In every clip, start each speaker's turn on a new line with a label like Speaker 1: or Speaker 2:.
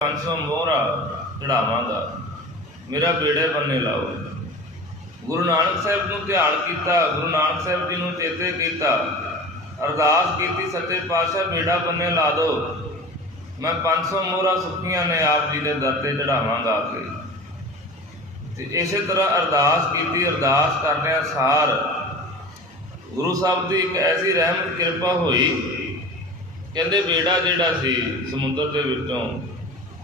Speaker 1: 500 ਮੋਹਰਾ ਚੜਾਵਾਂਗਾ। ਮੇਰਾ ਬੇੜੇ ਬੰਨੇ ਲਾਓ। ਗੁਰੂ ਨਾਨਕ ਸਾਹਿਬ ਨੂੰ ਧਿਆਨ ਕੀਤਾ, ਗੁਰੂ ਨਾਨਕ ਸਾਹਿਬ ਜੀ ਨੂੰ ਚੇਤੇ ਕੀਤਾ। ਅਰਦਾਸ ਕੀਤੀ, ਸੱਚੇ ਪਾਤਸ਼ਾਹ ਬੇੜਾ ਬੰਨੇ ਲਾ ਦੋ। ਮੈਂ 500 ਮੋਹਰਾ ਸੁੱਕੀਆਂ ਨੇ ਆਪ ਜੀ ਦੇ ਦਰ ਤੇ ਚੜਾਵਾਂਗਾ ਆ ਕੇ। ਤੇ ਇਸੇ ਤਰ੍ਹਾਂ ਅਰਦਾਸ ਕੀਤੀ, ਅਰਦਾਸ ਕਰਦਿਆਂ ਸਾਰ ਗੁਰੂ ਸਾਹਿਬ ਦੀ ਇੱਕ ਐਸੀ ਰਹਿਮਤ ਕਿਰਪਾ ਹੋਈ। ਕਹਿੰਦੇ ਬੇੜਾ ਜਿਹੜਾ ਸੀ ਸਮੁੰਦਰ ਦੇ ਵਿੱਚੋਂ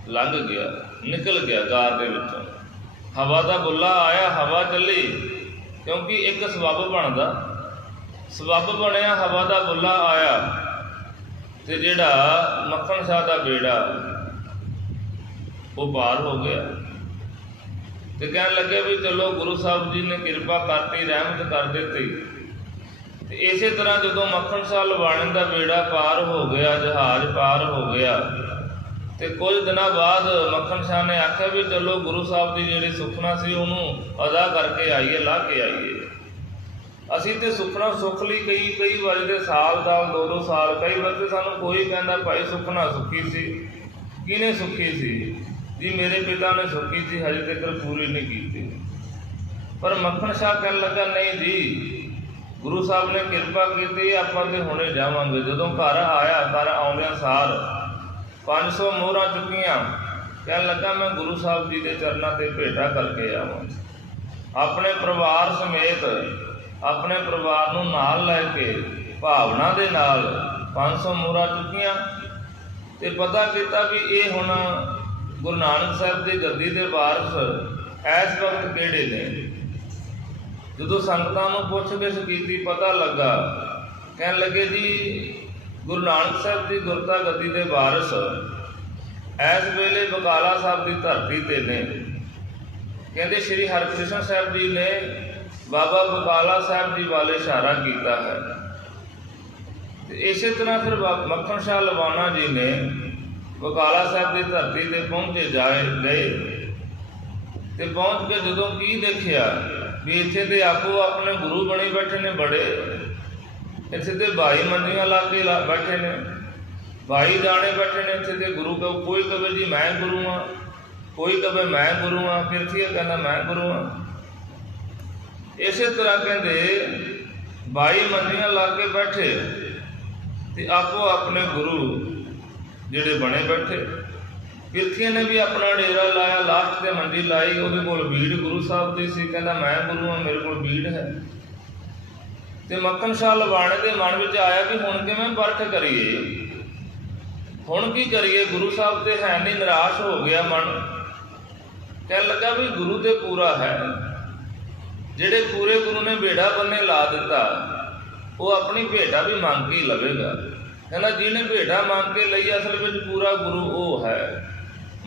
Speaker 1: ਲੰਘ ਗਿਆ, ਨਿਕਲ ਗਿਆ ਗਾਰ ਦੇ ਵਿੱਚੋਂ। ਹਵਾ ਦਾ ਬੁੱਲਾ ਆਇਆ, ਹਵਾ ਚੱਲੀ, ਕਿਉਂਕਿ ਇੱਕ ਸਬੱਬ ਬਣਦਾ। ਸਬੱਬ ਬਣਿਆ, ਹਵਾ ਦਾ ਬੁੱਲਾ ਆਇਆ, ਤੇ ਜਿਹੜਾ ਮੱਖਣ ਸ਼ਾਹ ਦਾ ਬੇੜਾ, ਉਹ ਪਾਰ ਹੋ ਗਿਆ। ਤੇ ਕਹਿਣ ਲੱਗੇ ਵੀ ਚਲੋ ਗੁਰੂ ਸਾਹਿਬ ਜੀ ਨੇ ਕਿਰਪਾ ਕਰਤੀ, ਰਹਿਮਤ ਕਰ ਦਿੱਤੀ। ਤੇ ਇਸੇ ਤਰ੍ਹਾਂ ਜਦੋਂ ਮੱਖਣ ਸ਼ਾਹ ਲਵਾਣੇ ਦਾ ਬੇੜਾ ਪਾਰ ਹੋ ਗਿਆ, ਜਹਾਜ਼ ਪਾਰ ਹੋ ਗਿਆ ਤੇ ਕੁਝ ਦਿਨਾਂ ਬਾਅਦ ਮੱਖਣ ਸ਼ਾਹ ਨੇ ਆਖਿਆ ਵੀ ਚਲੋ ਗੁਰੂ ਸਾਹਿਬ ਦੀ ਜਿਹੜੀ ਸੁਖਨਾ ਸੀ ਉਹਨੂੰ ਅਦਾ ਕਰਕੇ ਆਈਏ, ਲਾ ਕੇ ਆਈਏ। ਅਸੀਂ ਤੇ ਸੁਖਨਾ ਸੁਖ ਲਈ ਕਈ ਕਈ ਵਾਰ ਦੇ ਸਾਲ ਸਾਲ, ਦੋ ਦੋ ਸਾਲ, ਕਈ ਵਾਰ ਤੇ ਸਾਨੂੰ ਕੋਈ ਕਹਿੰਦਾ ਭਾਈ ਸੁਖਨਾ ਸੁਖੀ ਸੀ। ਕਿਹਨੇ ਸੁਖੀ ਸੀ? ਜੀ ਮੇਰੇ ਪਿਤਾ ਨੇ ਸੁਖੀ ਸੀ, ਹਜੇ ਤੱਕ ਪੂਰੀ ਨਹੀਂ ਕੀਤੀ। ਪਰ ਮੱਖਣ ਸ਼ਾਹ ਕਹਿਣ ਲੱਗਾ, ਨਹੀਂ ਜੀ, ਗੁਰੂ ਸਾਹਿਬ ਨੇ ਕਿਰਪਾ ਕੀਤੀ, ਆਪਾਂ ਤੇ ਹੁਣੇ ਜਾਵਾਂਗੇ। ਜਦੋਂ ਘਰ ਆਇਆ, ਘਰ ਆਉਂਦਿਆਂ ਸਾਰ 500 ਮੋਹਰਾਂ ਚੁੱਕੀਆਂ। ਕਹਿਣ ਲੱਗਾ, ਮੈਂ ਗੁਰੂ ਸਾਹਿਬ ਜੀ ਦੇ ਚਰਨਾਂ ਤੇ ਭੇਟਾ ਕਰਕੇ ਆਵਾਂ। ਆਪਣੇ ਪਰਿਵਾਰ ਸਮੇਤ, ਆਪਣੇ ਪਰਿਵਾਰ ਨੂੰ ਨਾਲ ਲੈ ਕੇ ਭਾਵਨਾ ਦੇ ਨਾਲ 500 ਮੋਹਰਾਂ ਚੁੱਕੀਆਂ ਤੇ ਪਤਾ ਕੀਤਾ ਵੀ ਇਹ ਹੁਣ ਗੁਰੂ ਨਾਨਕ ਸਾਹਿਬ ਦੀ ਗੱਦੀ ਦੇ ਵਾਰਸ ਇਸ ਵਕਤ ਕਿਹੜੇ ਨੇ? ਜਦੋਂ ਸੰਗਤਾਂ ਨੂੰ ਪੁੱਛ-ਗਿੱਛ ਕੀਤੀ, ਪਤਾ ਲੱਗਾ। ਕਹਿਣ ਲੱਗੇ, ਜੀ ਗੁਰੂ ਨਾਨਕ ਸਾਹਿਬ ਦੀ ਗੁਰਤਾ ਗੱਦੀ ਦੇ ਵਾਰਿਸ ਇਸ ਵੇਲੇ ਬਕਾਲਾ ਸਾਹਿਬ ਦੀ ਧਰਤੀ ਤੇ ਨੇ। ਕਹਿੰਦੇ ਸ੍ਰੀ ਹਰਿਕ੍ਰਿਸ਼ਨ ਸਾਹਿਬ ਜੀ ਨੇ ਬਾਬਾ ਬਕਾਲਾ ਸਾਹਿਬ ਜੀ ਵਾਲੇ ਇਸ਼ਾਰਾ ਕੀਤਾ ਹੈ। ਤੇ ਇਸੇ ਤਰ੍ਹਾਂ ਫਿਰ ਮੱਖਣ ਸ਼ਾਹ ਲਵਾਣਾ ਜੀ ਨੇ ਬਕਾਲਾ ਸਾਹਿਬ ਦੀ ਧਰਤੀ ਤੇ ਪਹੁੰਚੇ ਜਾਏ ਗਏ। ਤੇ ਪਹੁੰਚ ਕੇ ਜਦੋਂ ਕੀ ਦੇਖਿਆ ਵੀ ਇੱਥੇ ਤੇ ਆਪੋ ਆਪਣੇ ਗੁਰੂ ਬਣੇ ਬੈਠੇ ਨੇ ਬੜੇ ਇੱਥੇ ਤੇ ਭਾਈ ਮੰਡੀਆਂ ਲਾ ਕੇ ਲਾ- ਬੈਠੇ ਨੇ। ਭਾਈ ਦਾਣੇ ਬੈਠੇ ਨੇ ਇੱਥੇ ਤੇ ਗੁਰੂ ਕਹੋ, ਕੋਈ ਕਵੇ ਜੀ ਮੈਂ ਗੁਰੂ ਆ ਕੋਈ ਕਵੇ ਮੈਂ ਗੁਰੂ ਆ ਕਿਰਥੀਆ ਕਹਿੰਦਾ ਮੈਂ ਗੁਰੂ ਆ ਇਸੇ ਤਰ੍ਹਾਂ ਕਹਿੰਦੇ ਭਾਈ ਮੰਡੀਆਂ ਲਾ ਕੇ ਬੈਠੇ ਤੇ ਆਪੋ ਆਪਣੇ ਗੁਰੂ ਜਿਹੜੇ ਬਣੇ ਬੈਠੇ। ਕਿਰਥੀਆਂ ਨੇ ਵੀ ਆਪਣਾ ਡੇਰਾ ਲਾਇਆ, ਲਾਸਟ ਤੇ ਮੰਡੀ ਲਾਈ, ਉਹਦੇ ਕੋਲ ਬੀੜ ਗੁਰੂ ਸਾਹਿਬ ਦੀ ਸੀ, ਕਹਿੰਦਾ ਮੈਂ ਗੁਰੂ ਹਾਂ, ਮੇਰੇ ਕੋਲ ਬੀੜ ਹੈ। ਤੇ ਮੱਖਣ ਸ਼ਾਹ ਲਵਾਣੇ ਦੇ ਮਨ ਵਿੱਚ ਆਇਆ ਵੀ ਹੁਣ ਕਿਵੇਂ ਪਰਖ ਕਰੀਏ? ਹੁਣ ਕੀ ਕਰੀਏ? ਗੁਰੂ ਸਾਹਿਬ ਤੇ ਹੈ ਨਹੀਂ ਨਿਰਾਸ਼ ਹੋ ਗਿਆ ਮਨ। ਕਹਿਣ ਲੱਗਾ ਵੀ ਗੁਰੂ ਤੇ ਪੂਰਾ ਹੈ। ਜਿਹੜੇ ਪੂਰੇ ਗੁਰੂ ਨੇ ਬੇੜਾ ਬੰਨੇ ਲਾ ਦਿੱਤਾ, ਉਹ ਆਪਣੀ ਭੇਟਾ ਵੀ ਮੰਗ ਕੇ ਲਵੇਗਾ। ਕਹਿੰਦਾ ਜਿਹਨੇ ਭੇਟਾ ਮੰਗ ਕੇ ਲਈ, ਅਸਲ ਵਿੱਚ ਪੂਰਾ ਗੁਰੂ ਉਹ ਹੈ।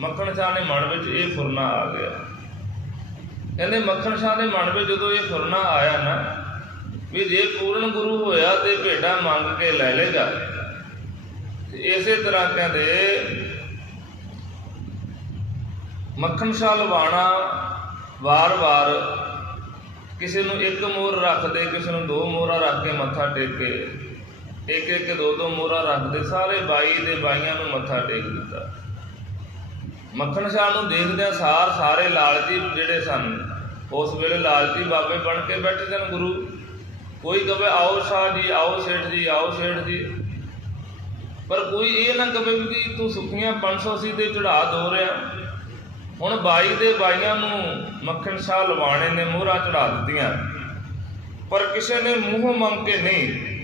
Speaker 1: ਮੱਖਣ ਸ਼ਾਹ ਦੇ ਮਨ ਵਿੱਚ ਇਹ ਫੁਰਨਾ ਆ ਗਿਆ। ਕਹਿੰਦੇ ਮੱਖਣ ਸ਼ਾਹ ਦੇ ਮਨ ਵਿੱਚ ਜਦੋਂ ਇਹ ਫੁਰਨਾ ਆਇਆ ਨਾ ਵੀ ਜੇ ਪੂਰਨ ਗੁਰੂ ਹੋਇਆ ਤੇ ਭੇਟਾ ਮੰਗ ਕੇ ਲੈ ਲੇਗਾ ਤੇ ਇਸੇ ਤਰ੍ਹਾਂ ਕਹਿੰਦੇ ਮੱਖਣ ਸ਼ਾਹ ਲਵਾਣਾ ਵਾਰ-ਵਾਰ ਕਿਸੇ ਨੂੰ ਇੱਕ ਮੋਹਰ ਰੱਖਦੇ, ਕਿਸੇ ਨੂੰ ਦੋ ਮੋਹਰਾਂ ਰੱਖ ਕੇ ਮੱਥਾ ਟੇਕੇ ਇੱਕ ਇੱਕ ਦੋ ਦੋ ਮੋਹਰਾਂ ਰੱਖਦੇ, ਸਾਰੇ ਬਾਈ ਦੇ ਬਾਈਆਂ ਨੂੰ ਮੱਥਾ ਟੇਕ ਦਿੱਤਾ। ਮੱਖਣ ਸ਼ਾਹ ਨੂੰ ਦੇਖਦਿਆਂ ਸਾਰ ਸਾਰੇ ਲਾਲਚੀ ਜਿਹੜੇ ਸਨ, ਉਸ ਵੇਲੇ ਲਾਲਚੀ ਬਾਬੇ ਬਣ ਕੇ ਬੈਠੇ ਸਨ ਗੁਰੂ। ਕੋਈ ਕਵੇ ਆਓ ਸ਼ਾਹ ਜੀ, ਆਓ ਸੇਠ ਜੀ, ਆਓ ਸੇਠ ਜੀ। ਪਰ ਕੋਈ ਇਹ ਨਾ ਕਵੇ ਵੀ ਤੂੰ ਸੁਖੀਆਂ 500 ਸੀ ਤੇ ਚੜਾ ਦੋ ਰਿਆ। ਹੁਣ ਬਾਈ ਦੇ ਬਾਈਆਂ ਨੂੰ ਮੱਖਣ ਸ਼ਾਹ ਲਵਾਣੇ ਨੇ, ਮੋਹਰਾਂ ਚੜਾ ਦਿੱਤੀਆਂ। ਪਰ ਕਿਸੇ ਨੇ ਮੂੰਹ ਮੰਗ ਕੇ ਨਹੀਂ